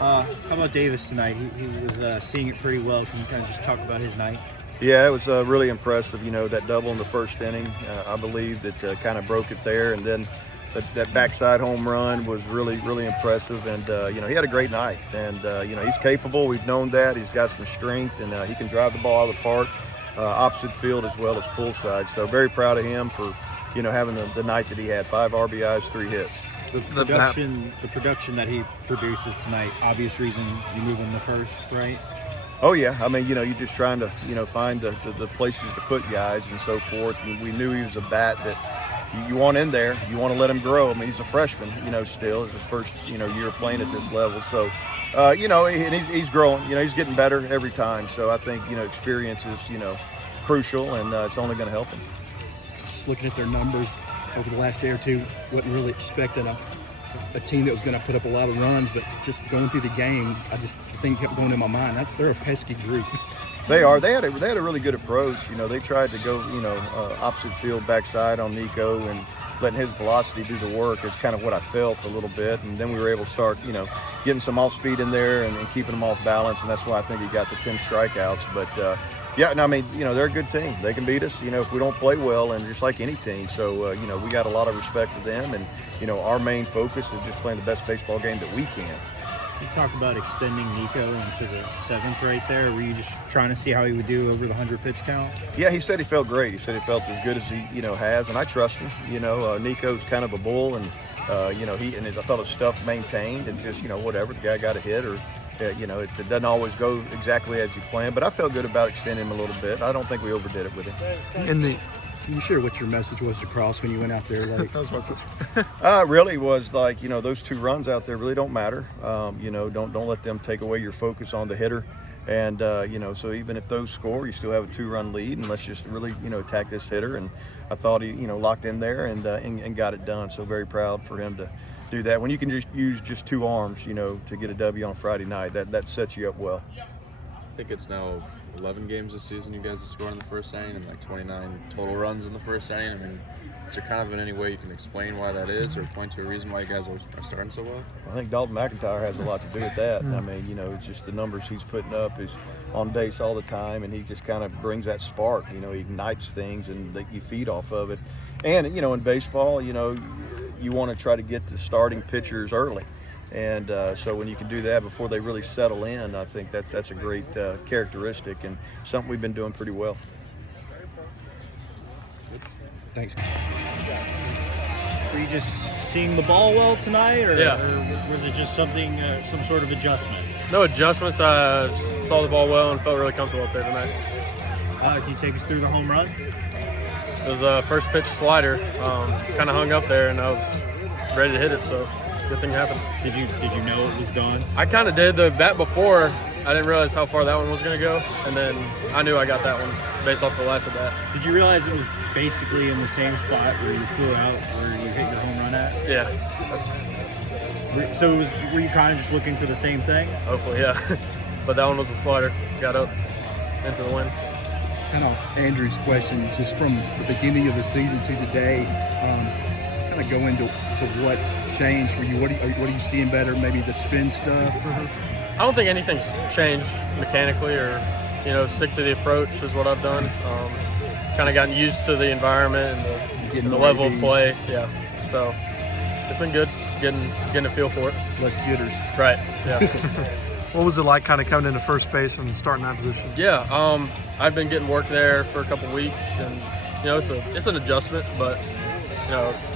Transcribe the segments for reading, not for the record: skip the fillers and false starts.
How about Davis tonight? He was seeing it pretty well. Can you kind of just talk about his night? Yeah, it was really impressive. That double in the first inning, I believe that kind of broke it there. And then that backside home run was really, really impressive. And, he had a great night. And, he's capable. We've known that. He's got some strength, and he can drive the ball out of the park, opposite field as well as poolside. So very proud of him for, having the night that he had. 5 RBIs, 3 hits. The production that he produces tonight, obvious reason you move him to first, right? Oh, yeah. I mean, you're just trying to, find the places to put guys and so forth. We knew he was a bat that you want in there. You want to let him grow. I mean, he's a freshman, still. It's his first, year playing at this level. So, and he's growing. He's getting better every time. So I think, experience is, crucial, and it's only going to help him. Just looking at their numbers over the last day or two, wasn't really expecting a team that was going to put up a lot of runs, but just going through the game, the thing kept going in my mind. They're a pesky group. They are. They had a really good approach. They tried to go, opposite field backside on Niko and letting his velocity do the work is kind of what I felt a little bit. And then we were able to start, getting some off speed in there and keeping them off balance. And that's why I think he got the 10 strikeouts. But, they're a good team. They can beat us, if we don't play well, and just like any team. So, we got a lot of respect for them. And, our main focus is just playing the best baseball game that we can. You talk about extending Niko into the 7th right there. Were you just trying to see how he would do over the 100-pitch count? Yeah, he said he felt great. He said he felt as good as he, has, and I trust him. Niko's kind of a bull, and, I thought his stuff maintained, and just, whatever, the guy got a hit, or, it doesn't always go exactly as you plan, but I felt good about extending him a little bit. I don't think we overdid it with him. Can you share what your message was to Cross when you went out there? Really was like, those 2 runs out there really don't matter. Don't let them take away your focus on the hitter. And, so even if those score, you still have a 2-run lead, and let's just really, attack this hitter. And I thought he, locked in there and got it done. So very proud for him to do that. When you can just use just 2 arms, to get a W on Friday night, that sets you up well. I think it's now 11 games this season you guys have scored in the first inning and like 29 total runs in the first inning. I mean, is there kind of in any way you can explain why that is, or point to a reason why you guys are starting so well? I think Dalton McIntyre has a lot to do with that. I mean, it's just the numbers he's putting up is on base all the time, and he just kind of brings that spark. He ignites things, and you feed off of it. And, in baseball, you want to try to get the starting pitchers early. And so when you can do that before they really settle in, I think that's a great characteristic and something we've been doing pretty well. Thanks. Were you just seeing the ball well tonight, or was it just something, some sort of adjustment? No adjustments. I saw the ball well and felt really comfortable up there tonight. Can you take us through the home run? It was a first pitch slider. Kind of hung up there, and I was ready to hit it, so good thing happened. Did you know it was gone? I kind of did. The bat before, I didn't realize how far that one was going to go, and then I knew I got that one based off the last of that. Did you realize it was basically in the same spot where you flew out, where you hit your home run at? Yeah. So were you kind of just looking for the same thing? Hopefully, yeah. But that one was a slider. Got up into the wind. Kind of Andrew's question, just from the beginning of the season to today, kind of go into what's changed for you. What are you seeing better? Maybe the spin stuff? I don't think anything's changed mechanically, or stick to the approach is what I've done. Kind of gotten used to the environment and the level of play. Yeah, so it's been good. Getting a feel for it. Less jitters. Right. Yeah. What was it like kind of coming into first base and starting that position? Yeah. I've been getting work there for a couple weeks, and it's an adjustment, but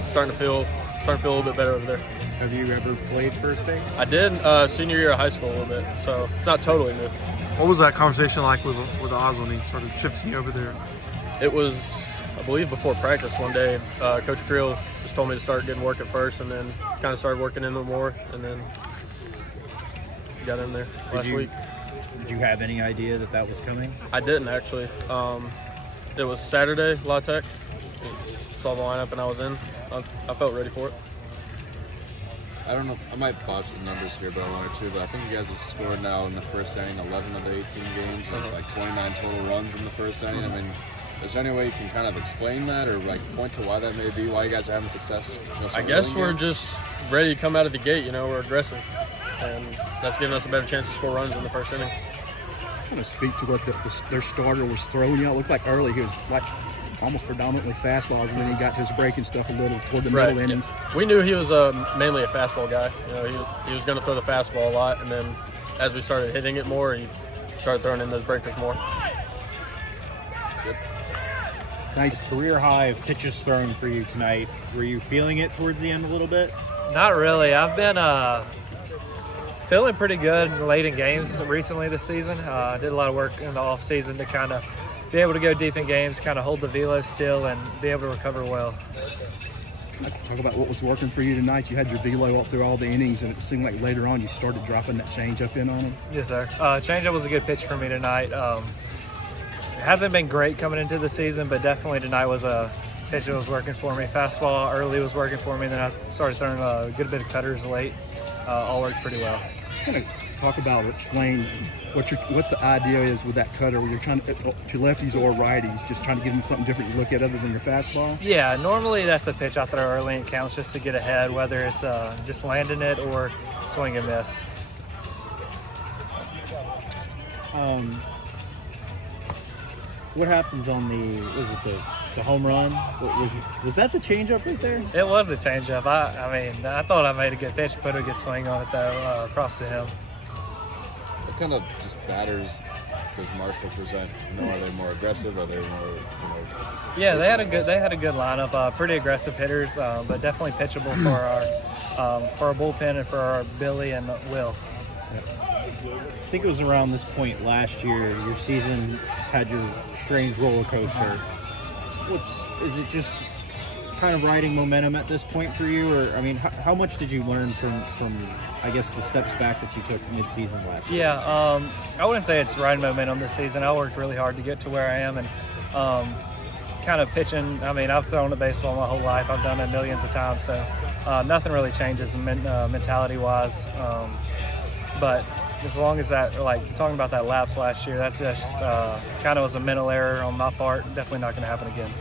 starting to feel a little bit better over there. Have you ever played first base? I did senior year of high school a little bit, so it's not totally new. What was that conversation like with Oz when he started shifting you over there? It was, I believe, before practice one day. Coach Creel just told me to start getting work at first, and then kind of started working in them more, and then got in there last week. Did you have any idea that was coming? I didn't, actually. It was Saturday, La Tech. Saw the lineup, and I was in. I felt ready for it. I don't know, I might botch the numbers here by 1 or 2, but I think you guys have scored now in the first inning 11 of the 18 games. It's like 29 total runs in the first inning. I mean, is there any way you can kind of explain that, or like point to why that may be, why you guys are having success? I guess we're just ready to come out of the gate. We're aggressive. and that's given us a better chance to score runs in the first inning. Kind of speak to what their starter was throwing. You know, it looked like early he was like almost predominantly fastballs, and then he got to his breaking stuff a little toward the middle innings. We knew he was mainly a fastball guy. You know, he was going to throw the fastball a lot, and then as we started hitting it more, he started throwing in those breakers more. Good. Career high of pitches thrown for you tonight. Were you feeling it towards the end a little bit? Not really. I've been feeling pretty good late in games recently this season. I did a lot of work in the off season to kind of be able to go deep in games, kind of hold the velo still, and be able to recover well. Talk about what was working for you tonight. You had your velo up through all the innings, and it seemed like later on you started dropping that changeup in on them. Yes, sir. Changeup was a good pitch for me tonight. It hasn't been great coming into the season, but definitely tonight was a pitch that was working for me. Fastball early was working for me, and then I started throwing a good bit of cutters late. All worked pretty well. Kind of talk about, explain what the idea is with that cutter, where you're trying to lefties or righties, just trying to give them something different to look at other than your fastball. Yeah, normally that's a pitch I throw early and counts just to get ahead, whether it's just landing it or swing and miss. What happens on the home run? Was that the changeup right there? It was a changeup. I thought I made a good pitch, put a good swing on it though. Props to him. What kind of just batters does Marshall present? You know, are they more aggressive? Are they more, Yeah, they had a good lineup. Pretty aggressive hitters, but definitely pitchable for our bullpen and for our Billy and Will. I think it was around this point last year. Your season had your strange roller coaster. Is it just kind of riding momentum at this point for you, or I mean, how much did you learn from I guess the steps back that you took mid-season last year? Yeah, I wouldn't say it's riding momentum this season. I worked really hard to get to where I am, and kind of pitching. I mean, I've thrown a baseball my whole life. I've done it millions of times, so nothing really changes mentality-wise. But as long as that, like talking about that lapse last year, that's just kind of was a mental error on my part. Definitely not going to happen again.